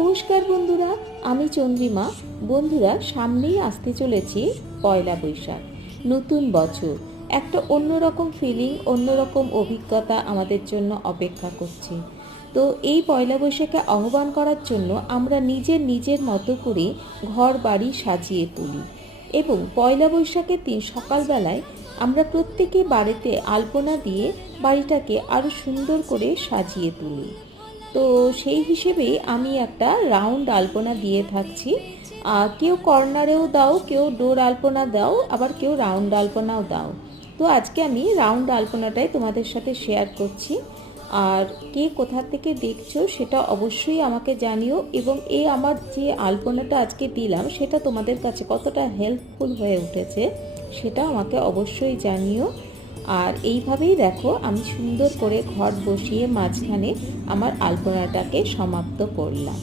নমস্কার বন্ধুরা, আমি চন্দ্রিমা। বন্ধুরা, সামনেই আসতে চলেছে পয়লা বৈশাখ, নতুন বছর। একটা অন্যরকম ফিলিং, অন্যরকম অভিজ্ঞতা আমাদের জন্য অপেক্ষা করছে। তো এই পয়লা বৈশাখে আহ্বান করার জন্য আমরা নিজের নিজের মতো করে ঘর বাড়ি সাজিয়ে তুলি এবং পয়লা বৈশাখের দিন সকালবেলায় আমরা প্রত্যেকে বাড়িতে আলপনা দিয়ে বাড়িটাকে আরও সুন্দর করে সাজিয়ে তুলি। তো সেই হিসেবেই আমি একটা রাউন্ড আলপনা দিয়ে থাকছি। কেউ কর্নারেও দাও, কেউ ডোর আলপনা দাও, আবার কেউ রাউন্ড আলপনাও দাও। তো আজকে আমি রাউন্ড আলপনাটাই তোমাদের সাথে শেয়ার করছি। আর কে কোথা থেকে দেখছো সেটা অবশ্যই আমাকে জানিও, এবং এই আমার যে আলপনাটা আজকে দিলাম সেটা তোমাদের কাছে কতটা হেল্পফুল হয়ে উঠেছে সেটা আমাকে অবশ্যই জানিও। আর এইভাবেই দেখো আমি সুন্দর করে ঘট বসিয়ে মাঝখানে আমার আলপনাটাকে সমাপ্ত করলাম।